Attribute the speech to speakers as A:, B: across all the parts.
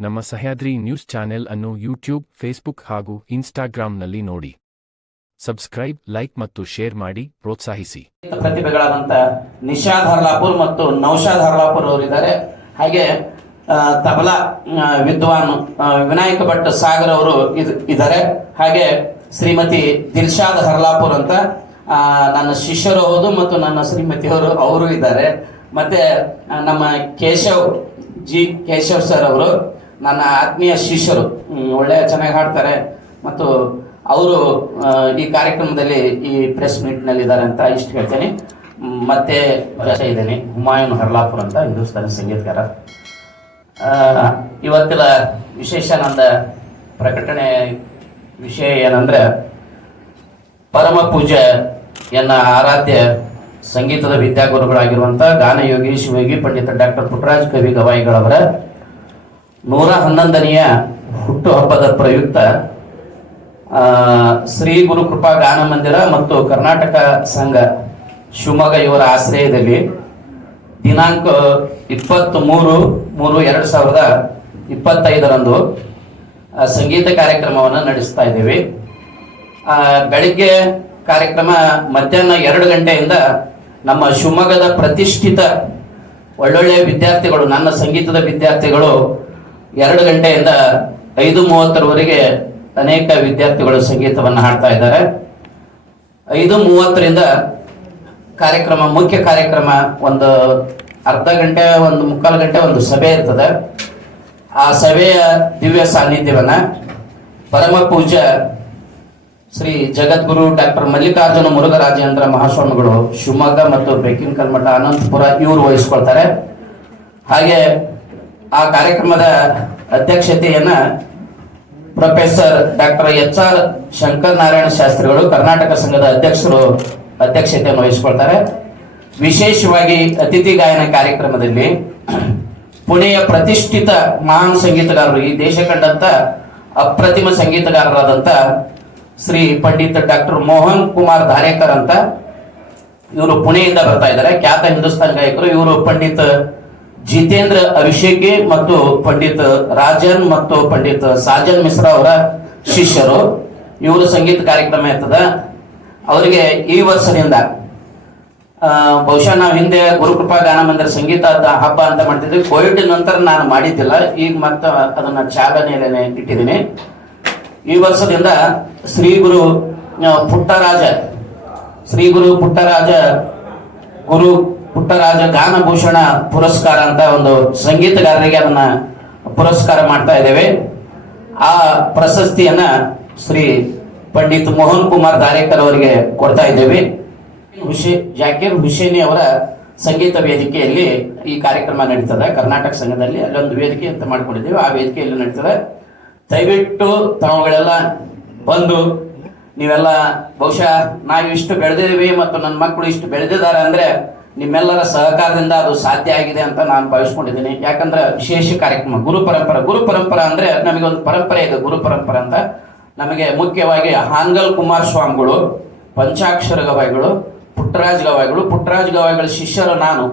A: ನಮ್ಮ Sahyadri news channel ಅನ್ನು YouTube, Facebook ಹಾಗೂ ಇನ್ಸ್ಟಾಗ್ರಾಂನಲ್ಲಿ ನೋಡಿ. ಸಬ್ಸ್ಕ್ರೈಬ್, ಲೈಕ್ ಮತ್ತು ಶೇರ್ ಮಾಡಿ, ಪ್ರೋತ್ಸಾಹಿಸಿ.
B: ಪ್ರತಿಭೆಗಳಾದಂತ ನಿಷಾದ್ ಹರ್ಲಾಪುರ್ ಮತ್ತು ನೌಶಾದ್ ಹರ್ಲಾಪುರ್ ಅವರಿದ್ದಾರೆ. ಹಾಗೆ ತಬಲಾ ವಿದ್ವಾನ್ ವಿನಾಯಕ ಭಟ್ ಸಾಗರ್ ಅವರು ಇದ್- ಇದ್ದಾರೆ. ಹಾಗೆ, ಶ್ರೀಮತಿ ದಿಲ್ಶಾದ್ ಹರ್ಲಾಪುರ್ ಅಂತ ನನ್ನ ಶಿಷ್ಯರು ಹೌದು ಮತ್ತು ನನ್ನ ಶ್ರೀಮತಿ ಅವರು ಇದ್ದಾರೆ. ಮತ್ತೆ ನಮ್ಮ ಕೇಶವ್, ಜಿ. ಕೇಶವ್ ಸರ್ ಅವರು. ನನ್ನ ಆತ್ಮೀಯ ಶಿಷ್ಯರು ಒಳ್ಳೆಯ ಒಳ್ಳೆ ಚೆನ್ನಾಗಿ ಹಾಡ್ತಾರೆ. ಮತ್ತು ಅವರು ಈ ಕಾರ್ಯಕ್ರಮದಲ್ಲಿ ಈ ಪ್ರೆಸ್ ಮೀಟ್ನಲ್ಲಿ ಇದ್ದಾರೆ ಅಂತ ಇಷ್ಟು ಹೇಳ್ತೇನೆ. ಮತ್ತೆ ಇದ್ದೇನೆ. ಹುಮಾಯೂನ್ ಹರ್ಲಾಪುರ್ ಅಂತ ಹಿಂದೂಸ್ತಾನಿ ಸಂಗೀತಗಾರ. ಇವತ್ತಿನ ವಿಶೇಷ ನಂದ ಪ್ರಕಟಣೆ ವಿಷಯ ಏನಂದ್ರೆ, ಪರಮ ಪೂಜೆ ಎನ್ನ ಆರಾಧ್ಯ ಸಂಗೀತದ ವಿದ್ಯಾಗುರುಗಳಾಗಿರುವಂಥ ಗಾನಯೋಗಿ, ಶಿವಯೋಗಿ, ಪಂಡಿತ ಡಾಕ್ಟರ್ ಪುಟ್ಟರಾಜ್ ಕವಿ ಗವಾಯಿಗಳವರ ನೂರ ಹನ್ನೊಂದನೆಯ ಹುಟ್ಟುಹಬ್ಬದ ಪ್ರಯುಕ್ತ ಶ್ರೀ ಗುರು ಕೃಪಾ ಗಾನ ಮಂದಿರ ಮತ್ತು ಕರ್ನಾಟಕ ಸಂಘ ಶಿವಮೊಗ್ಗ ಇವರ ಆಶ್ರಯದಲ್ಲಿ ದಿನಾಂಕ ಇಪ್ಪತ್ತ್ ಮೂರು ಮೂರು ಎರಡು ಸಾವಿರದ ಇಪ್ಪತ್ತೈದರಂದು ಸಂಗೀತ ಕಾರ್ಯಕ್ರಮವನ್ನು ನಡೆಸ್ತಾ ಇದ್ದೀವಿ. ಬೆಳಿಗ್ಗೆ ಕಾರ್ಯಕ್ರಮ ಮಧ್ಯಾಹ್ನ ಎರಡು ಗಂಟೆಯಿಂದ ನಮ್ಮ ಶಿವಮೊಗ್ಗದ ಪ್ರತಿಷ್ಠಿತ ಒಳ್ಳೊಳ್ಳೆಯ ವಿದ್ಯಾರ್ಥಿಗಳು, ನನ್ನ ಸಂಗೀತದ ವಿದ್ಯಾರ್ಥಿಗಳು ಎರಡು ಗಂಟೆಯಿಂದ ಐದು ಮೂವತ್ತರವರೆಗೆ ಅನೇಕ ವಿದ್ಯಾರ್ಥಿಗಳು ಸಂಗೀತವನ್ನು ಹಾಡ್ತಾ ಇದ್ದಾರೆ. ಐದು ಮೂವತ್ತರಿಂದ ಕಾರ್ಯಕ್ರಮ, ಮುಖ್ಯ ಕಾರ್ಯಕ್ರಮ ಒಂದು ಅರ್ಧ ಗಂಟೆ, ಒಂದು ಮುಕ್ಕಾಲು ಗಂಟೆ ಒಂದು ಸಭೆ ಇರ್ತದೆ. ಆ ಸಭೆಯ ದಿವ್ಯ ಸಾನ್ನಿಧ್ಯವನ್ನ ಪರಮ ಪೂಜ ಶ್ರೀ ಜಗದ್ಗುರು ಡಾಕ್ಟರ್ ಮಲ್ಲಿಕಾರ್ಜುನ ಮುರುಘರಾಜೇಂದ್ರ ಮಹಾಸ್ವಾಮಿಗಳು ಶಿವಮೊಗ್ಗ ಮತ್ತು ಬೆಕ್ಕಿನ ಕಲ್ಮಠ ಅನಂತಪುರ ಇವರು ವಹಿಸ್ಕೊಳ್ತಾರೆ. ಹಾಗೆ ಆ ಕಾರ್ಯಕ್ರಮದ ಅಧ್ಯಕ್ಷತೆಯನ್ನ professor doctor H R Shankar Narayana ಶಾಸ್ತ್ರಿಗಳು ಕರ್ನಾಟಕ ಸಂಘದ ಅಧ್ಯಕ್ಷರು ಅಧ್ಯಕ್ಷತೆಯನ್ನು ವಹಿಸಿಕೊಳ್ತಾರೆ. ವಿಶೇಷವಾಗಿ ಅತಿಥಿ ಗಾಯನ ಕಾರ್ಯಕ್ರಮದಲ್ಲಿ ಪುಣೆಯ ಪ್ರತಿಷ್ಠಿತ ಮಹಾನ್ ಸಂಗೀತಗಾರರು, ಈ ದೇಶ ಕಂಡಂತ ಅಪ್ರತಿಮ ಸಂಗೀತಗಾರರಾದಂತ ಶ್ರೀ ಪಂಡಿತ್ ಡಾಕ್ಟರ್ ಮೋಹನ್ ಕುಮಾರ್ ಧಾರೇಕರ್ ಅಂತ ಇವರು ಪುಣೆಯಿಂದ ಬರ್ತಾ ಇದ್ದಾರೆ. ಖ್ಯಾತ ಹಿಂದೂಸ್ತಾನ್ ಗಾಯಕರು ಇವರು ಪಂಡಿತ್ ಜಿತೇಂದ್ರ ಅಭಿಷೇಕಿ ಮತ್ತು ಪಂಡಿತ್ ರಾಜನ್ ಮತ್ತು ಪಂಡಿತ್ ಸಾಜನ್ ಮಿಶ್ರಾ ಅವರ ಶಿಷ್ಯರು. ಇವರು ಸಂಗೀತ ಕಾರ್ಯಕ್ರಮ ಇರ್ತದ. ಅವರಿಗೆ ಈ ವರ್ಷದಿಂದ ಬಹುಶಃ ನಾವು ಹಿಂದೆ ಗುರುಕೃಪಾ ಗಾನ ಮಂದಿರ ಸಂಗೀತ ಹಬ್ಬ ಅಂತ ಮಾಡ್ತಿದ್ವಿ. ಕೋವಿಡ್ ನಂತರ ನಾನು ಮಾಡಿದ್ದಿಲ್ಲ. ಈಗ ಮತ್ತೆ ಅದನ್ನ ಚಾಲನೆಯಲ್ಲೇ ಇಟ್ಟಿದ್ದೀನಿ. ಈ ವರ್ಷದಿಂದ ಶ್ರೀ ಗುರು ಪುಟ್ಟರಾಜ, ಶ್ರೀ ಗುರು ಪುಟ್ಟರಾಜ ಗುರು ಪುಟ್ಟರಾಜ ಗಾನಭೂಷಣ ಪುರಸ್ಕಾರ ಅಂತ ಒಂದು ಸಂಗೀತಗಾರರಿಗೆ ಅದನ್ನ ಪುರಸ್ಕಾರ ಮಾಡ್ತಾ ಇದ್ದೇವೆ. ಆ ಪ್ರಶಸ್ತಿಯನ್ನ ಶ್ರೀ ಪಂಡಿತ್ ಮೋಹನ್ ಕುಮಾರ್ ದಾರೇಕರ್ ಅವರಿಗೆ ಕೊಡ್ತಾ ಇದ್ದೇವೆ. ಹುಷೇ ಜಾಕೀರ್ ಹುಸೇನಿ ಅವರ ಸಂಗೀತ ವೇದಿಕೆಯಲ್ಲಿ ಈ ಕಾರ್ಯಕ್ರಮ ನಡೀತದೆ. ಕರ್ನಾಟಕ ಸಂಘದಲ್ಲಿ ಅಲ್ಲೊಂದು ವೇದಿಕೆ ಅಂತ ಮಾಡ್ಕೊಂಡಿದ್ದೀವಿ. ಆ ವೇದಿಕೆಯಲ್ಲಿ ನಡೀತದೆ. ದಯವಿಟ್ಟು ತಾವುಗಳೆಲ್ಲ ಬಂದು ನೀವೆಲ್ಲ ಬಹುಶಃ ನಾವು ಇಷ್ಟು ಬೆಳೆದಿದ್ದೀವಿ ಮತ್ತು ನನ್ನ ಮಕ್ಕಳು ಇಷ್ಟು ಬೆಳೆದಿದ್ದಾರೆ ಅಂದ್ರೆ ನಿಮ್ಮೆಲ್ಲರ ಸಹಕಾರದಿಂದ ಅದು ಸಾಧ್ಯ ಆಗಿದೆ ಅಂತ ನಾನು ಭಾವಿಸ್ಕೊಂಡಿದ್ದೀನಿ. ಯಾಕಂದ್ರೆ ವಿಶೇಷ ಕಾರ್ಯಕ್ರಮ, ಗುರು ಪರಂಪರೆ. ಗುರು ಪರಂಪರೆ ಅಂದ್ರೆ ನಮಗೆ ಒಂದು ಪರಂಪರೆ ಇದೆ, ಗುರು ಪರಂಪರೆ ಅಂತ. ನಮಗೆ ಮುಖ್ಯವಾಗಿ ಹಾನ್ಗಲ್ ಕುಮಾರ್ ಸ್ವಾಮಿಗಳು, ಪಂಚಾಕ್ಷರ ಗವಾಯಿಗಳು, ಪುಟ್ಟರಾಜ್ ಗವಾಯಿಗಳು. ಪುಟ್ಟರಾಜ್ ಗವಾಯಿಗಳ ಶಿಷ್ಯರು ನಾನು.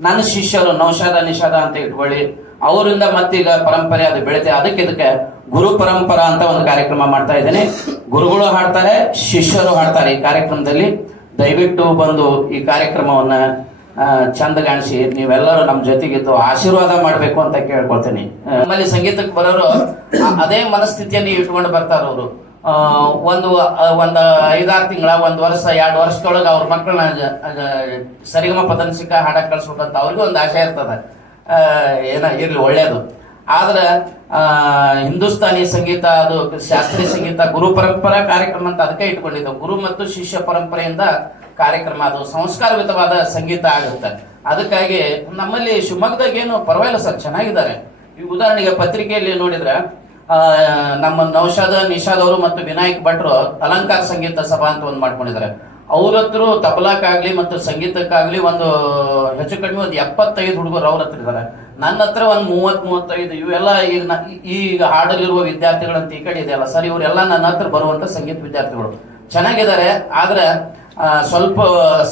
B: ನನ್ನ ಶಿಷ್ಯರು ನೌಷಾದ ನಿಷಾದ ಅಂತ ಇಟ್ಕೊಳ್ಳಿ. ಅವರಿಂದ ಮತ್ತೀಗ ಪರಂಪರೆ ಅದು ಬೆಳೆತೆ, ಅದಕ್ಕೆ ಇದಕ್ಕೆ ಗುರು ಪರಂಪರಾ ಅಂತ ಒಂದು ಕಾರ್ಯಕ್ರಮ ಮಾಡ್ತಾ ಇದ್ದೇನೆ. ಗುರುಗಳು ಹಾಡ್ತಾರೆ, ಶಿಷ್ಯರು ಹಾಡ್ತಾರೆ ಈ ಕಾರ್ಯಕ್ರಮದಲ್ಲಿ. ದಯವಿಟ್ಟು ಬಂದು ಈ ಕಾರ್ಯಕ್ರಮವನ್ನ ಚಂದಗಾಣಿಸಿ, ನೀವೆಲ್ಲರೂ ನಮ್ಮ ಜೊತೆಗಿದ್ದು ಆಶೀರ್ವಾದ ಮಾಡಬೇಕು ಅಂತ ಕೇಳ್ಕೊಳ್ತೀನಿ. ನಮ್ಮಲ್ಲಿ ಸಂಗೀತಕ್ಕೆ ಬರೋರು ಅದೇ ಮನಸ್ಥಿತಿಯನ್ನು ಇಟ್ಕೊಂಡು ಬರ್ತಾರೆ ಅವರು. ಒಂದು ಒಂದು ಐದಾರು ತಿಂಗಳ, ಒಂದು ವರ್ಷ, ಎರಡು ವರ್ಷದೊಳಗೆ ಅವ್ರ ಮಕ್ಕಳನ್ನ ಸರಿಗಮ ಪದನಿಸಿಕ ಹಾಡಕ್ ಕಳ್ಸ್ಬೇಕಂತ ಅವ್ರಿಗೂ ಒಂದು ಆಸೆ ಇರ್ತದೆ. ಏನ, ಇರಲಿ ಒಳ್ಳೆಯದು ಆದ್ರೆ ಹಿಂದೂಸ್ತಾನಿ ಸಂಗೀತ, ಅದು ಶಾಸ್ತ್ರೀಯ ಸಂಗೀತ, ಗುರು ಪರಂಪರಾ ಕಾರ್ಯಕ್ರಮ ಅಂತ ಅದಕ್ಕೆ ಇಟ್ಕೊಂಡಿದ್ದೆವು. ಗುರು ಮತ್ತು ಶಿಷ್ಯ ಪರಂಪರೆಯಿಂದ ಕಾರ್ಯಕ್ರಮ, ಅದು ಸಂಸ್ಕಾರಯುತವಾದ ಸಂಗೀತ ಆಗುತ್ತೆ. ಅದಕ್ಕಾಗಿ ನಮ್ಮಲ್ಲಿ ಶಿವಮೊಗ್ಗದಾಗ ಏನು ಪರವಾಗಿಲ್ಲ ಸರ್, ಚೆನ್ನಾಗಿದ್ದಾರೆ. ಈ ಉದಾಹರಣೆಗೆ ಪತ್ರಿಕೆಯಲ್ಲಿ ನೋಡಿದ್ರೆ ನಮ್ಮ ನೌಷಾದ ನಿಷಾದ್ ಅವರು ಮತ್ತು ವಿನಾಯಕ್ ಭಟ್ರು ಅಲಂಕಾರ ಸಂಗೀತ ಸಭಾ ಅಂತ ಒಂದು ಮಾಡ್ಕೊಂಡಿದ್ದಾರೆ. ಅವ್ರ ಹತ್ರ ತಬಲಾಕ್ಕಾಗ್ಲಿ ಮತ್ತು ಸಂಗೀತಕ್ಕಾಗ್ಲಿ ಒಂದು ಹೆಚ್ಚು ಕಡಿಮೆ ಒಂದು ಎಪ್ಪತ್ತೈದು ಹುಡುಗರು ಅವ್ರ ಹತ್ರ ಇದ್ದಾರೆ. ನನ್ನ ಹತ್ರ ಒಂದು ಮೂವತ್ ಮೂವತ್ತೈದು, ಇವೆಲ್ಲ ಈಗ ಈಗ ಹಾಡಲಿರುವ ವಿದ್ಯಾರ್ಥಿಗಳಂತ ಈ ಕಡೆ ಇದೆಯಲ್ಲ ಸರ್, ಇವರೆಲ್ಲ ನನ್ನ ಹತ್ರ ಬರುವಂತ ಸಂಗೀತ ವಿದ್ಯಾರ್ಥಿಗಳು. ಚೆನ್ನಾಗಿದ್ದಾರೆ, ಆದ್ರೆ ಸ್ವಲ್ಪ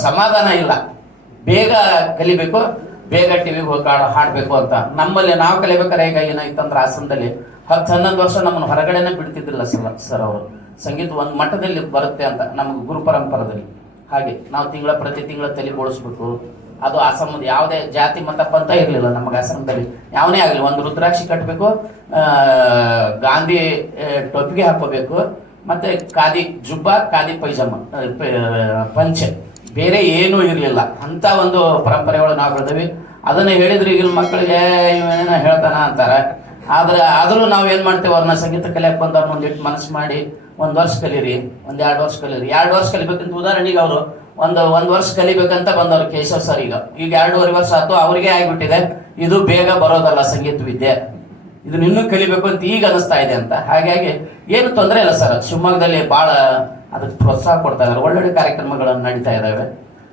B: ಸಮಾಧಾನ ಇಲ್ಲ. ಬೇಗ ಕಲಿಬೇಕು, ಬೇಗ ಟಿವಿಗೆ ಹೋಗಿ ಹಾಡು ಹಾಡಬೇಕು ಅಂತ. ನಮ್ಮಲ್ಲಿ ನಾವು ಕಲಿಬೇಕಾರೆ ಈಗ ಏನಾಯ್ತಂದ್ರೆ ಹಾಸನದಲ್ಲಿ ಹತ್ತು ಹನ್ನೊಂದು ವರ್ಷ ನಮ್ಮನ್ನು ಹೊರಗಡೆನೆ ಬಿಡ್ತಿದ್ದಿಲ್ಲ ಸರ್ ಸರ್ ಅವರು. ಸಂಗೀತ ಒಂದು ಮಟ್ಟದಲ್ಲಿ ಬರುತ್ತೆ ಅಂತ ನಮ್ಗೆ ಗುರು ಪರಂಪರದಲ್ಲಿ. ಹಾಗೆ ನಾವು ತಿಂಗಳ ಪ್ರತಿ ತಿಂಗಳ ತಲೆ ಬೋಳಿಸ್ಬೇಕು. ಅದು ಆಶ್ರಮದ ಯಾವುದೇ ಜಾತಿ ಮತ ಪಂಥ ಇರಲಿಲ್ಲ ನಮಗೆ ಆಶ್ರಮದಲ್ಲಿ ಯಾವನೇ ಆಗಲಿ, ಒಂದು ರುದ್ರಾಕ್ಷಿ ಕಟ್ಟಬೇಕು ಗಾಂಧಿ ಟೊಪ್ಪಿಗೆ ಹಾಕೋಬೇಕು ಮತ್ತೆ ಖಾದಿ ಜುಬ್ಬ, ಖಾದಿ ಪೈಜಾಮ ಪಂಚೆ. ಬೇರೆ ಏನೂ ಇರಲಿಲ್ಲ. ಅಂತ ಒಂದು ಪರಂಪರೆ ನಾವು ಬೆಳೆದೀವಿ. ಅದನ್ನು ಹೇಳಿದ್ರೆ ಈಗಿನ ಮಕ್ಕಳಿಗೆ, ಇವೇನ ಹೇಳ್ತಾನ ಅಂತಾರೆ. ಆದ್ರೆ ಆದರೂ ನಾವು ಏನು ಮಾಡ್ತೇವೆ? ಅವ್ರನ್ನ ಸಂಗೀತ ಕಲಿಯಕ್ಕೆ ಬಂದವ್ರನ್ನ ಒಂದಿಟ್ಟು ಮನಸ್ಸು ಮಾಡಿ ಒಂದು ವರ್ಷ ಕಲೀರಿ. ಒಂದು ಎರಡು ವರ್ಷ ಕಲೀರಿ. ಎರಡು ವರ್ಷ ಕಲಿಬೇಕಂತ ಉದಾಹರಣೆಗೆ ಅವರು. ಒಂದು ಒಂದು ವರ್ಷ ಕಲಿಬೇಕಂತ ಬಂದವ್ರು ಕೇಶವ್ ಸರ್ ಈಗ. ಈಗ ಎರಡೂವರೆ ವರ್ಷ ಆಯ್ತು, ಅವ್ರಿಗೆ ಆಗಿಬಿಟ್ಟಿದೆ. ಇದು ಬೇಗ ಬರೋದಲ್ಲ ಸಂಗೀತ ವಿದ್ಯೆ. ಇದನ್ನ ಇನ್ನೂ ಕಲಿಬೇಕು ಅಂತ ಈಗ ಅನಿಸ್ತಾ ಇದೆ ಅಂತ. ಹಾಗಾಗಿ ಏನು ತೊಂದರೆ ಇಲ್ಲ ಸರ್. ಶಿವಮೊಗ್ಗದಲ್ಲಿ ಭಾಳ ಅದಕ್ಕೆ ಪ್ರೋತ್ಸಾಹ ಕೊಡ್ತಾ ಇದ್ದಾರೆ. ಒಳ್ಳೊಳ್ಳೆ ಕಾರ್ಯಕ್ರಮಗಳನ್ನು ನಡೀತಾ ಇದ್ದಾವೆ.